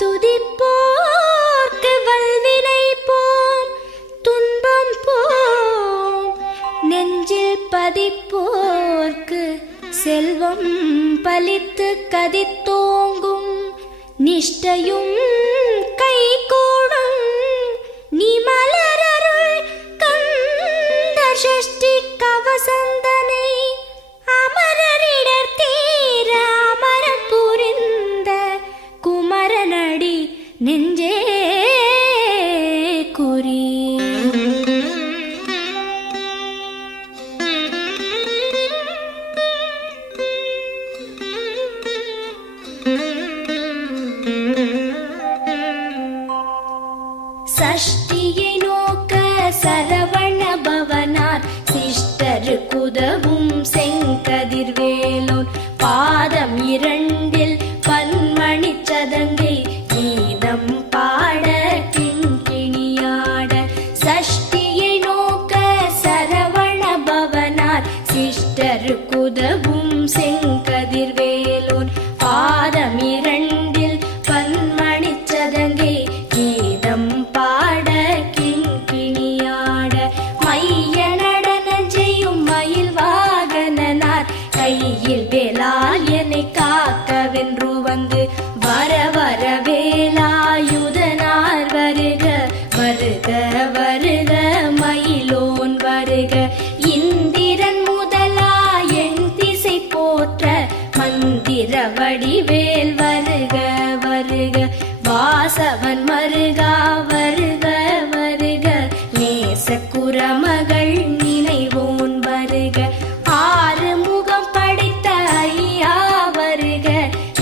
துதிப்போர்க்கு வல்வினை போம் துன்பம் போம், நெஞ்சில் பதிப்போர்க்கு செல்வம் பலித்து கதித்தோங்கும், நிஷ்டையும் கைகூடும் நீ மலரருள் கந்தர் சஷ்டி கவசந்தனை, அமரரிடர் தீர அமரன் புரிந்த குமரனடி நெஞ்சே குறி. சஷ்டியை நோக்க சரவண பவனார் சிஷ்டருக்குதவும் செங்கதிர்வேலோன், பாதம் இரண்டில் பன்மணி சதங்கை கீதம் பாட கிண்கிணியாட. சஷ்டியை நோக்க சரவண பவனார் சிஷ்டருக்குதவும் செங்கதிர்வேலோன், பாதம் இரண்டில் பன்மணி சதங்கை கீதம் பாட கிண்கிணியாட. மைய நடன செய்யும் மயில் வாகனனார் கையில் வேலால் என்னை காக்கவென்று வந்து, வர வர வேலாயுதனார் வருக வருக வருக மயிலோன் வருக. இந்திரன் முதலா என் திசை போற்ற மந்திர வடிவேல் வருக வருக. வாசவன் மருகா வருக வருக, நேசக்குரமகள் நினைவோன் வருக. ஆறு முகம் படைத்த ஐயா வருக,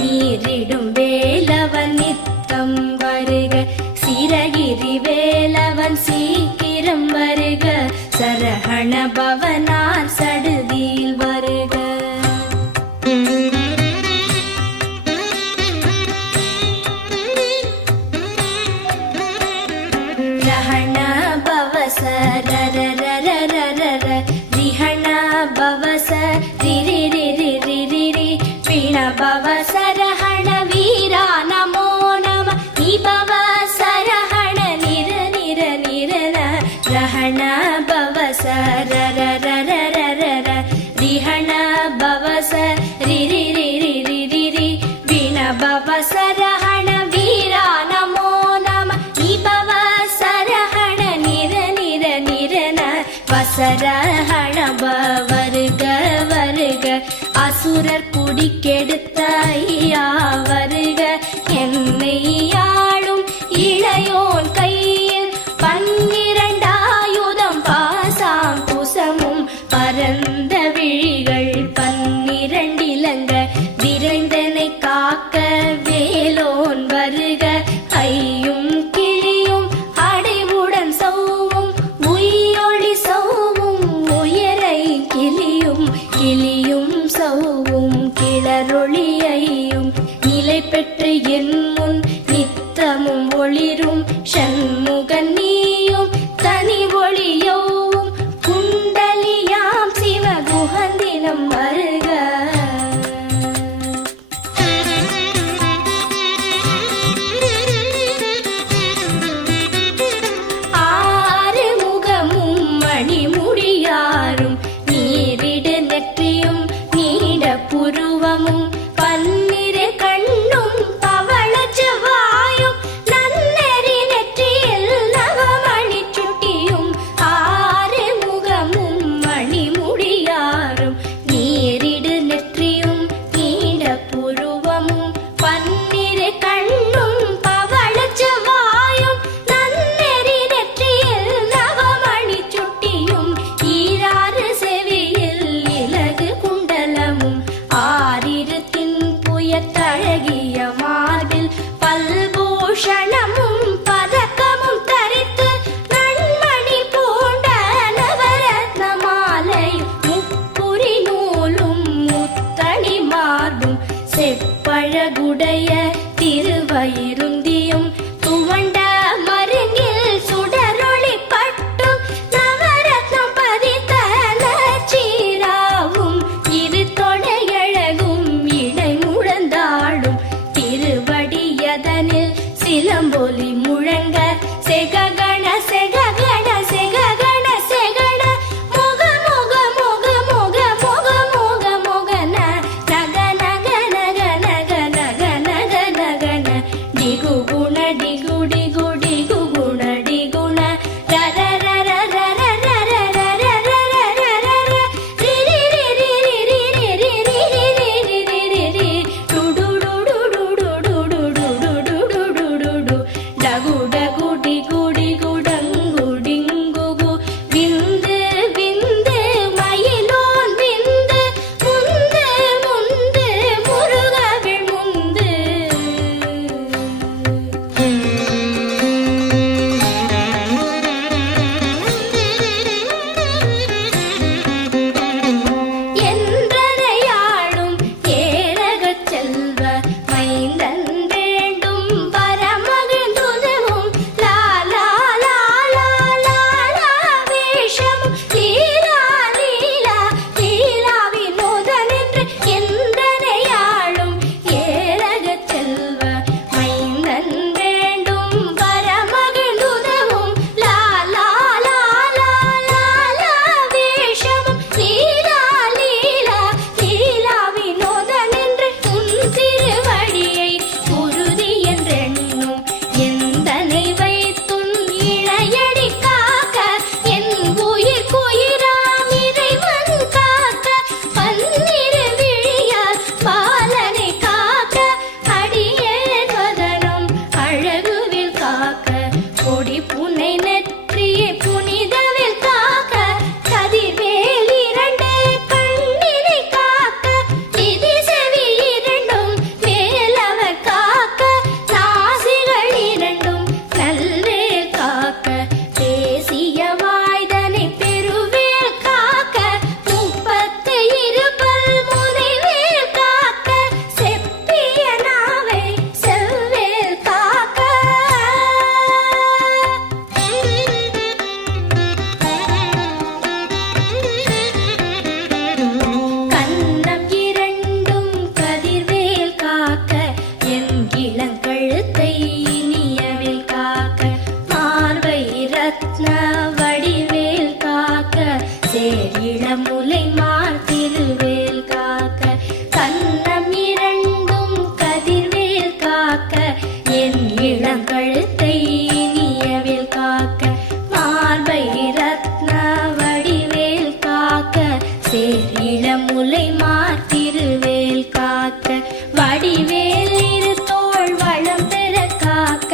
நீரிடும் வேலவன் நித்தம் வருக. சிரகிரி வேலவன் சீக்கிரம் வருக, சரஹண பவனார் சடுதியில் வருக. ரஹண பவச ரர ரர ரர ர, ரிஹண பவச ரிரி ரிரி ரிரி ரி, வீண பவச ரஹண வீரா நமோ நம, நிபவ சரஹண நிர நிர நிரன. ரஹண பவச ரர ரர ரர ர, ரிஹண பவச ரிரி ரிரி ரிரி ரி, வீண பவச ரஹண வீரா நமோ நம, நிபவ சரஹண நிர நிர நிரன. வசரஹண வருக வருக, அசுரர் குடிக்கெடுத்த ஐயா வருக. என்னை ஆளும் இளையோன் கையில் பன்னிரண்டாயுதம் பாசாம் குசமும் பரந்த விழிகள் பன்னிரண்டிலங்க, விரைந்தனை காக்க வேலோன் வருக. ஐயும் கிளியும் அடைவுடன் சௌவும் உயிரொளி சௌவும் உயரை கிளியும் கிளியும் சௌவும் கிளரொளியையும் நிலை பெற்று என் முன் நித்தமும் ஒளிரும் ஷண்முகன் நீயும் தனி ஒளியோவும் குண்டலியாம் சிவ குஹந்தினம் வருக. ஆறு முகமும் மணிமுடியாரும் நீரிடு நெற்றியும் நீட புருவமும் பன்னிரு கண்ணும் பவள செவ்வாயும் நன்னெறி நெற்றியில் நவமணி சுட்டியும். ஆறு முகமும் மணிமுடியாரும் நீரிடு நெற்றியும் நீட புருவமும் பன்னிரு கண்ணும் பவள செவ்வாயும் நன்னெறி நெற்றியில் நவமணி சுட்டியும். ஈராறு செவியில் இலகு குண்டலமும் ஆறிரு தின்புயத்தழகிய மார்பில் பல்பூஷணமும் பதக்கமும் தரித்து நன்மணி பூண்ட நவரத்ன மாலையும் முப்புரி நூலும் முத்தணி மார்பும் செப்பழகுடைய திருவயிருந்தியும் துவண்ட மருங்கில் சுடரொளி பட்டும் நவரத்னம் பதித்த நச்சீராவும் இரு தொடையழகும் இடை முழந்தாடும் திருவடியத முலைமார் திருவேல் காக்க வடிவேல் இரு தோள் வளம் பெற காக்க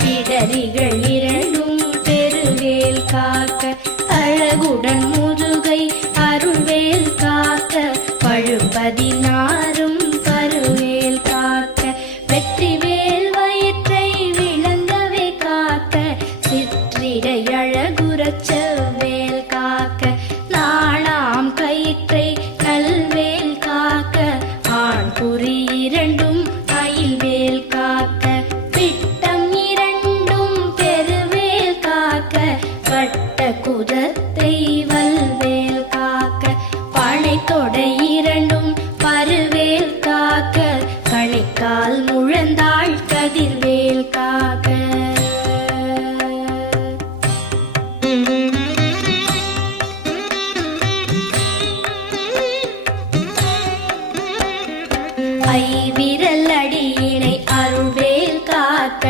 பிடரிகள் இரண்டும் பெருவேல் காக்க அழகுடன் முதுகை அருள்வேல் காக்க பழுப்பதினாரும் பருவேல் காக்க வெற்றிவேல் வயிற்றை விளங்கவே காக்க சிற்றிடை அழகுறச் செவ்வேல் காக்க நாளாம் கயிற்றை நல்வேல் காக்க ஆண் குறி இரண்டும் அயில்வேல் காக்க பிட்டம் இரண்டும் பெருவேல் காக்க வட்ட குதத்தை வல்வேல் காக்க பனை தொடை இரண்டும் பருவேல் காக்க கணைக்கால் முழந்தாள் கதிர்வேல் காக்க ஐவிரல் அடியினை அருள்வேல் காக்க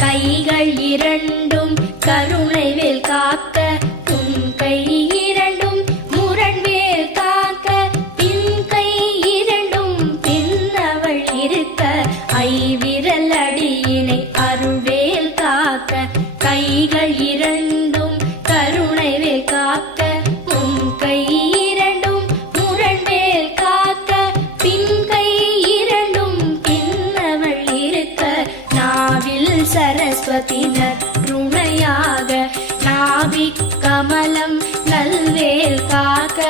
கைகள் இரண்டும் கருணைவேல் காக்க உன் கை இரண்டும் முரண்வேல் காக்க பின் கை இரண்டும் பின்னவள் இருக்க ஐவிரல் அடியினை அருள்வேல் காக்க கைகள் இரண்டும் கருணைவேல் காக்க உன் கை இரண்டும் முரண்வேல் காக்க பின் கை இரண்டும் பின்னவள் இருக்க நாவில் சரஸ்வதி நற்றுணையாக நாவிக் கமலம் நல்வேல் காக்க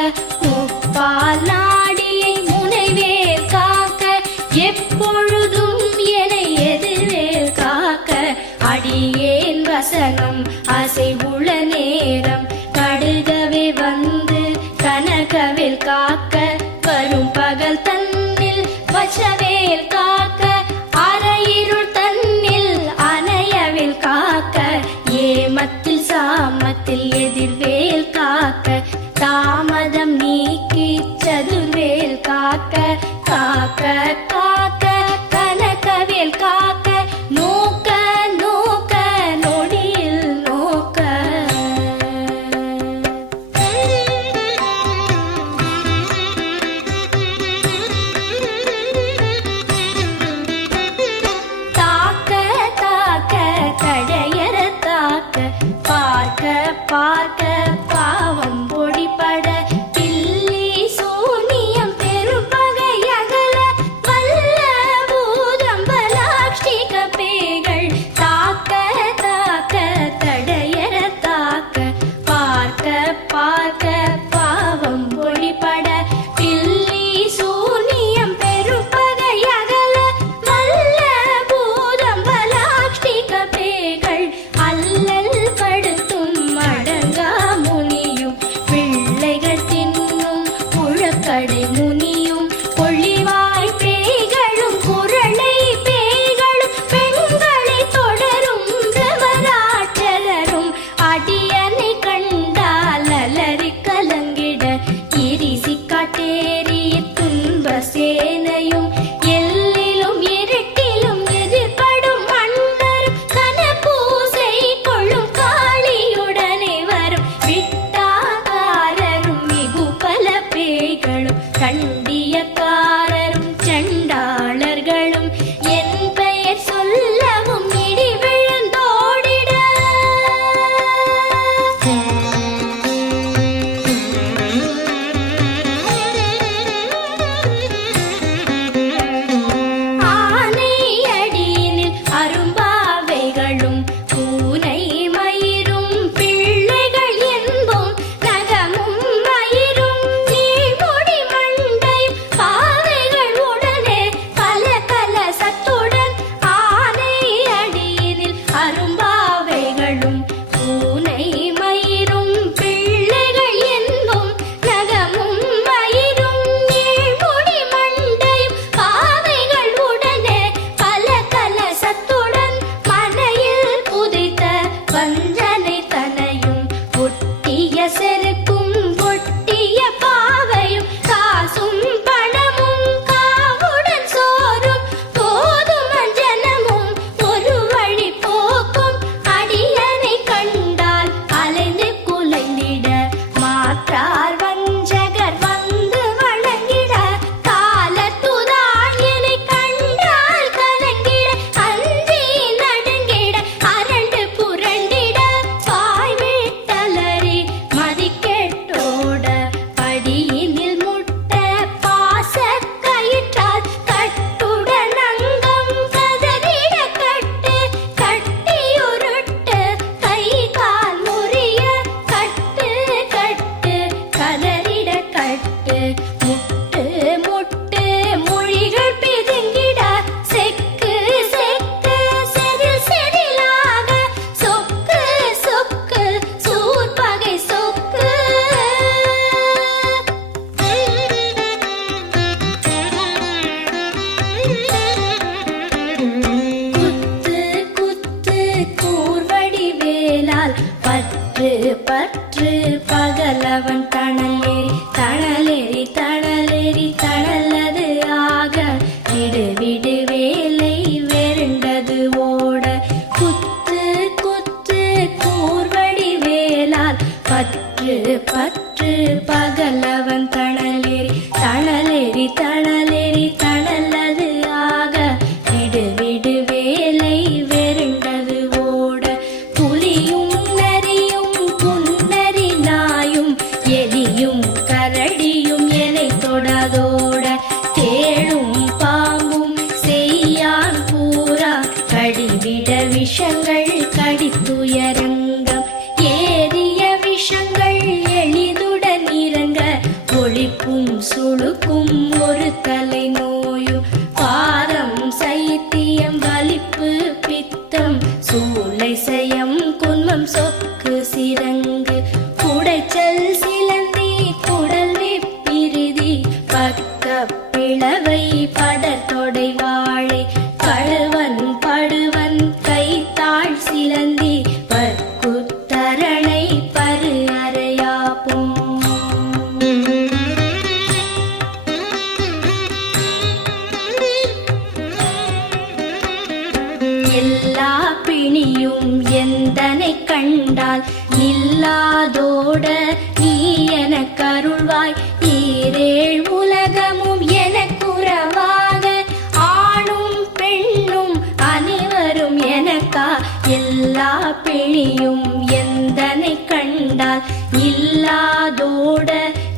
முப்பால் நாடியை முனைவேல் காக்க எப்பொழுதும் என எதிர்வேல் காக்க அடியேன் வசனம் அசைவுள நேரம் கடுகவே வந்து கனகவேல் காக்க வரும் பகல் தன்னில் வச்சவேல் காக்க அரையிருள் தன்னில் அணையவேல் காக்க ஏமத்தில் சாமத்தில் எதிர்வேல் காக்க தாமதம் நீக்கி சதுர்வேல் காக்க காக்க காக்க கனகவேல் காக்க நோக்க நோக்க நொடியில் நோக்க தாக்க தாக்க கடையற தாக்க பார்க்க பார்க்க பாவம் பொடிபட பில்லி சூனியம் பெரும்பகை அகல வல்ல பூதம்பலாஷ்டிக பேய்கள் தாக்க தாக்க தடையற தாக்க பார்க்க பார்க்க பாவம் பொடிபட பில்லி சூனியம் பெரும்பகை அகல வல்ல பூதம்பலாஷ்டிக பேய்கள் அல்லல் படுத்தும் அடங்கா முனியும் பிள்ளைகள் தின்னும் புழக்கடை முனியும் பொழிவாய் பேய்களும் குரளை பேய்களும் பெண்களை தொடரும் பிரமராட்சரரும் அடியனை கண்டால் அலறி கலங்கிட இரிசி காட்டேறி துன்ப சேனையும் எல்லிலும் இருட்டிலும் எதிர்படும் மன்னரும் கனபூசை கொள்ளும் காளியுடனே வரும் விட்டாகாரரும் மிகு பல பேய்களும் கண்டியக்காரரும் சண்டாளர்களும் என் பெயர் சொல்லவும் இடி விழுந்தோடிட ஆனை அடியினில் அரும்பாவைகளும் பூனை மயிரும் பிள்ளைகள் என்போம் நகமும் மயிரும் நீழ்முடி மண்டை தட்டு முட்டு முட்டு மொழிகள் பிதுங்கிட செக்கு செக்கு செதில் செதிலாக சொக்கு சொக்கு சூர்பகை சொக்கு குத்து குத்து கூர்வடி வேலால் பற்று பற்று பகலவன் தணலேறி தணலேறி தணலேறி தணலது ஆக விடு விடு வேலை வெருண்டது ஓட குத்து குத்து கூர்வடி வேலால் பற்று பற்று பகலவன் தணலேறி தணலேறி தணலேறி தணலது ஆக விடு விடு வேலை வெருண்டது ஓட புலியும் நரியும் புன்னரி நாயும் எலியும் கரடியும் எனை தொடாதோட தேளும் பாம்பும் செய்யான் பூரா கடிவிட விஷங்கள் கடித்துயரங்கம் ஏறிய விஷங்கள் எளிதுடன் இறங்க ஒழிப்பும் சுழுக்கும் ஒரு தலை நோயும் பாரம் சைத்தியம் வலிப்பு பித்தம் சூளை சயம் குன்மம் சொக்கு சிரங்கு குடைச்சல் சிலந்தி குடல் வெப்பிரிதி பக்க பிளவை படத்தொடை வாழை கழுவன் படுவன் கைத்தாழ் சிலந்தி பற்குத்தரணை பரு அறையாப்பும் எல்லா பிணியும் எந்தனை கண்டால் நில்லாதோட நீ எனக்கு அருள்வாய் ஈரேழ் உலகமும் எனக்குறவாக ஆணும் பெண்ணும் அனைவரும் எனக்கா எல்லா பிணியும் எந்தனை கண்டால் நில்லாதோட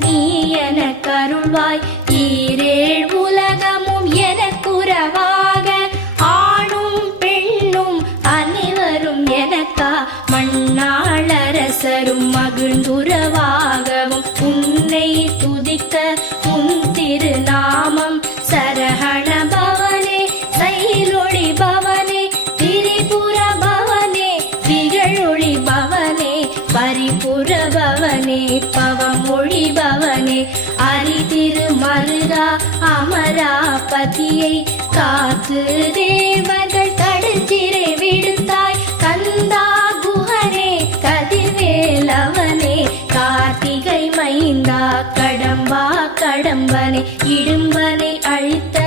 நீ எனக்கு அருள்வாய் ஈரேழ் உலகமும் எனக்குறவாக ஆணும் பெண்ணும் அனைவரும் எனக்கா மண்ணாளரசரும் மகிழ்ந்துறவாகவும் உன்னை துதிக்க உன் திருநாமம் சரஹண பவனே சைலொளி பவனே திரிபுர பவனே திகழொளி பவனே பரிபுர பவனே பவமொழி பவனே அரிதிரு மருகா அமராபதியை காத்து தேவர்கள் கடுஞ்சிறை விடுத்தாய் கந்தா குஹனே கதிர்வேலவனே கார்த்திகை மைந்தா கடம்பா கடம்பனை இடும்பனை அழித்த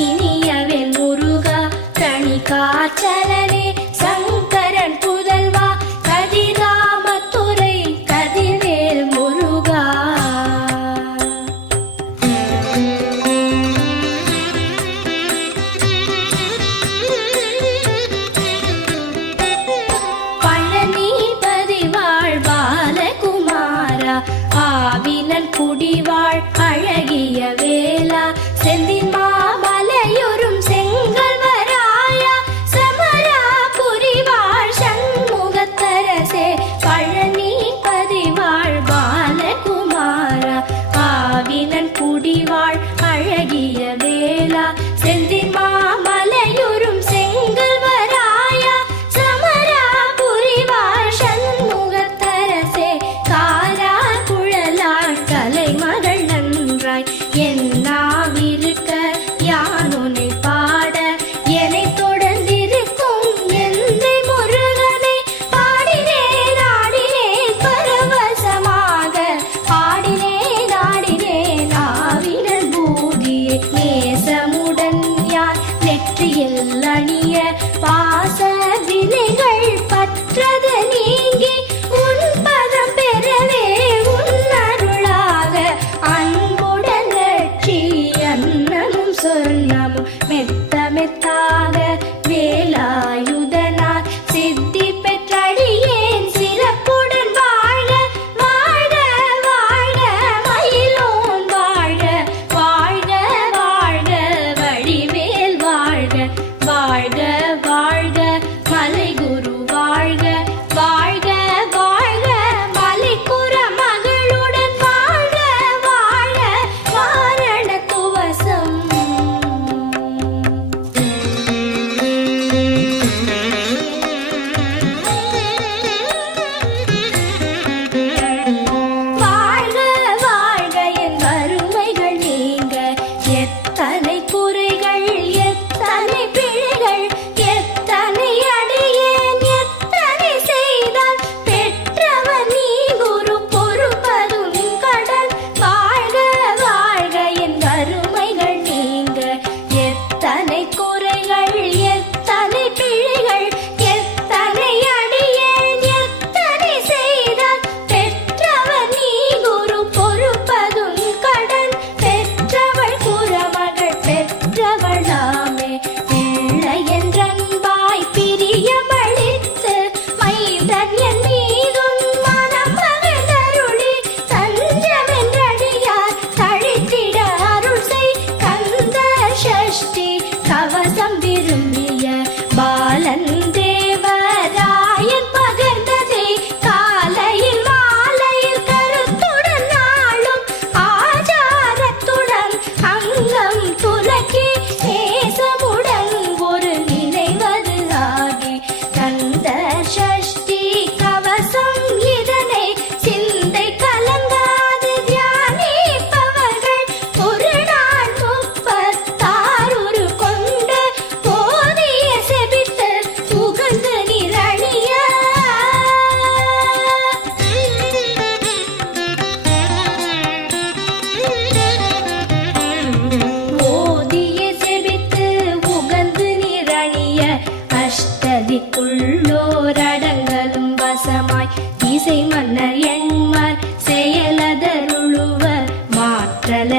இனியவன் முருகா தனி காச்சலனே சங்கரன் புதல்வா கதிராமத்துறை கதிர்வேல் முருகா பழனிபதி வாழ் பாலகுமாரா ஆவினன் குடிவாழ் அழகிய வேலா செந்தின் மாமலையொரும் செங்கல்வராயா சமராபுரி வாழ் சண்முகத்தரசே பழனிபதி வாழ் பாலகுமாரா ஆவினன் குடிவாழ் அழகிய வேலா செந்தின் மாமலையொரும் செங்கல்வராயா சமராபுரி வாழ் சண்முகத்தரசே காரா குழலாள் கலைமகள் நன்றாய் என்னாக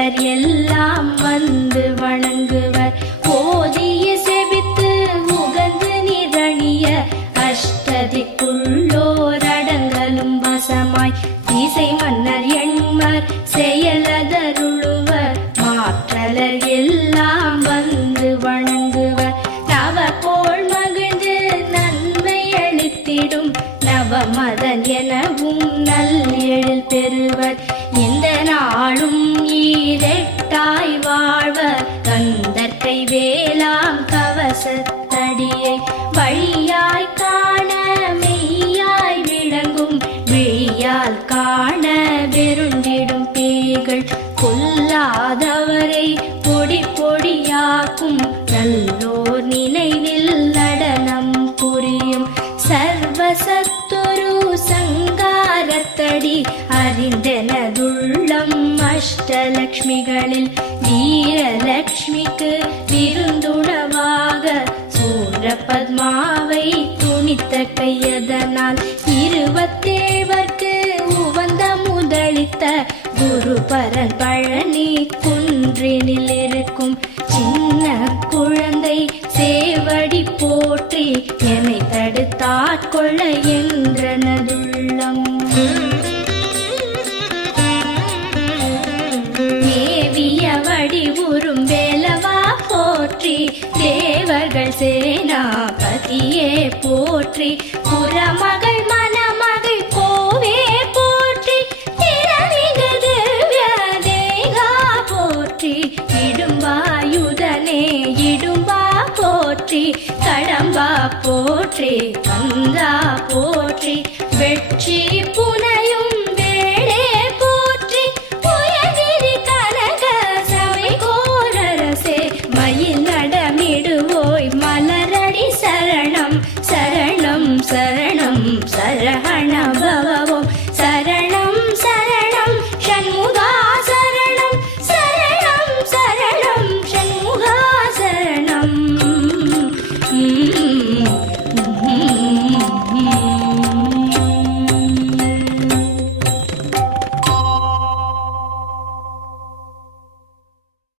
மாற்றலர் எல்லாம் வந்து வணங்குவர். ஓதிய செபித்து உகந்து நிரணிய அஷ்டதிக்குள்ளோர் அடங்கலும் வசமாய் திசை மன்னர் எண்மர் செயலதருளுவர். மாற்றலர் எல்லாம் வந்து வணங்குவர். நவகோள் மகிழ்ந்து நன்மை அளித்திடும் நவமதன் எனவும் நல் எழில் பெறுவர். இந்த நாளும் ஈரெட்டாய் வாழ்வர் கந்தற்கை வேளாம் கவசத்தடியை வழியாய் காண மெய்யாய் விளங்கும் விழியால் காண வெருண்டிடும் பேய்கள் கொல்லாதவரை பொடி பொடியாக்கும் நல்லோர் நினைவில் நடனம் புரியும். சர்வசத்துரு சங்காரத்தடி அறிந்தனதுள்ளம் அஷ்டலக்ஷ்மிகளில் வீரலக்ஷ்மிக்கு விருந்துணவாக சூரபத்மாவை துணித்த கையதனால் 27 உவந்த முதலித்த குருபரன் பழனி குன்றினில் இருக்கும் சின்ன குழந்தை சேவடி போற்றி என்னை தடுத்தாட்கொள்ள என்றனதுள்ளம். மேவிய வடிவுறும் வேலவா போற்றி தேவர்கள் சேனாபதியே போற்றி புறமகள் மணமகள் கோவே போற்றி திறமிகு திவ்ய தேகா போற்றி இடும்பாயுதனே இடும்பா போற்றி கடம்பா போற்றி கந்தா போற்றி வெற்றி